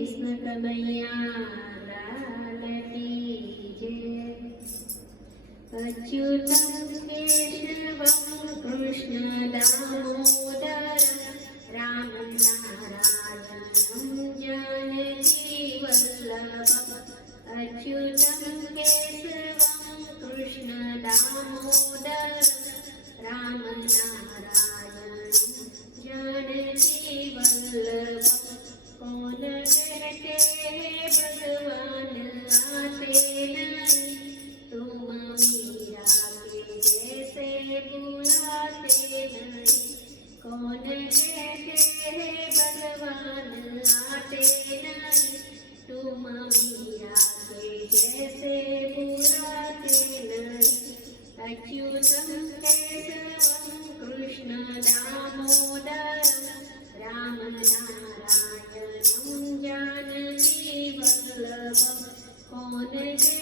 कृष्ण कन्हैया लाल की जय। अच्युतं केशवं कृष्ण दामोदरं रामं नारायणं जानकी वल्लभम्। अच्युतं केशवं कृष्ण दामोदरं रामं नारायणं जानकी वल्लभम्। कौन कहते हैं भगवान आते नहीं, तुम मीरा के जैसे बुलाते नहीं। कौन कहते हैं भगवान आते नहीं, तुम मीरा के जैसे बुलाते नहीं। अच्युतं केशवं कृष्ण दामोदरं रामं नारायणं जानकी वल्लभम्। कौन कहते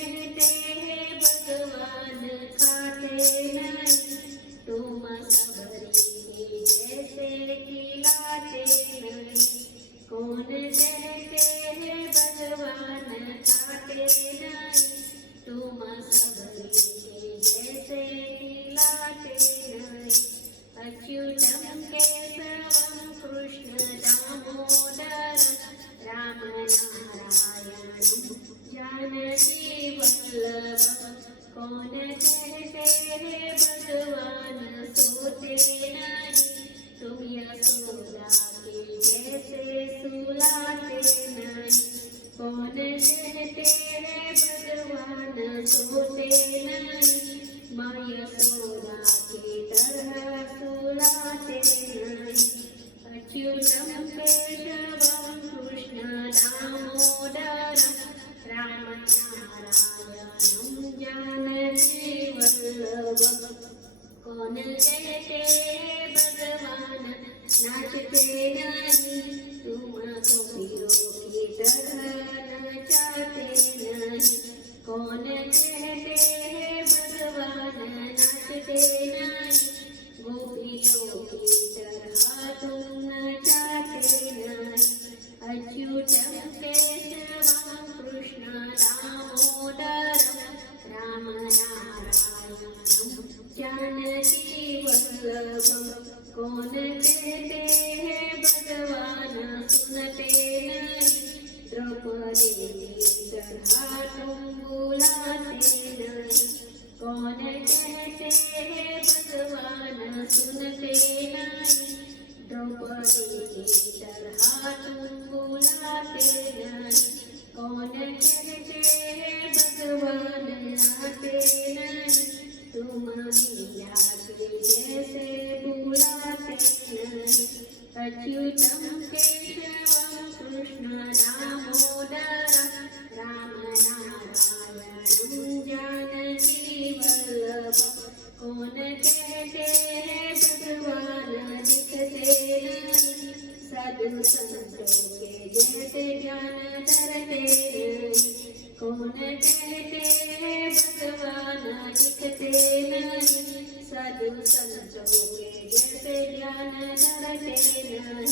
हैं भगवान खाते नहीं, तुम सबरी के जैसे खिलाते नहीं। कौन कहते हैं भगवान खाते नहीं, तुम सबरी के जैसे खिलाते नहीं। अच्युतं केशवं कृष्ण दामोदरं रामं नारायणं जानकी वल्लभम्। कौन कहते हैं भगवान सोते नहीं, तुम यशोदा के जैसे सुलाते नहीं। कौन कहते हैं भगवान सोते नहीं, माँ यशोदा की तरह सुलाते नहीं। अच्युतं केशवं कृष्ण दामोदरं रामं नारायणं जानकी वल्लभम्। कौन कहते हैं भगवान नाचते नहीं, तुम गोपियों की तरह नचाते नहीं। कौन कहते हैं भगवान नाचते नहीं, गोपियों की तरह तुम नचाते नहीं। अच्युतं केशवं कृष्ण दामोदरं रामं नारायणं जानकी वल्लभम्। कौन कहते हैं भगवान सुनते नहीं, द्रौपदी की तरह तुम बुलाते नहीं। कौन कहते हैं भगवान सुनते नहीं, द्रौपदी की तरह तुम बुलाते नहीं। कौन कहते हैं भगवान आते नहीं, तुम मीरा के जैसे बुलाते नहीं। अच्युतं केशवं कृष्ण दामोदरं रामं नारायणं जानकी वल्लभम्। कौन कहते हैं भगवान दिखते नहीं, साधु संतों के जैसे ज्ञान धरते नहीं। कौन कहते हैं भगवान दिखते नहीं, साधु संतों के जैसे ज्ञान धरते नहीं।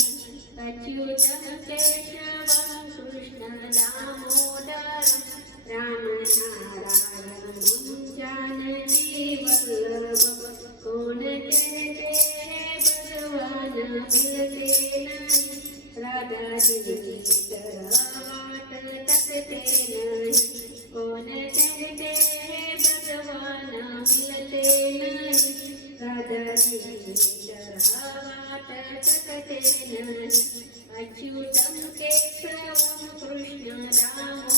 अच्युतं केशवं कृष्ण दामोदरं रामं नारायणं जानकी वल्लभम्। कौन कहते हैं भगवान मिलते नहीं, राधा जी की तरह वाट तकते नहीं। कौन कहते हैं भगवान मिलते नहीं, राधा जी की तरह वाट तकते नहीं। अच्युतं केशवं कृष्ण दामोदरं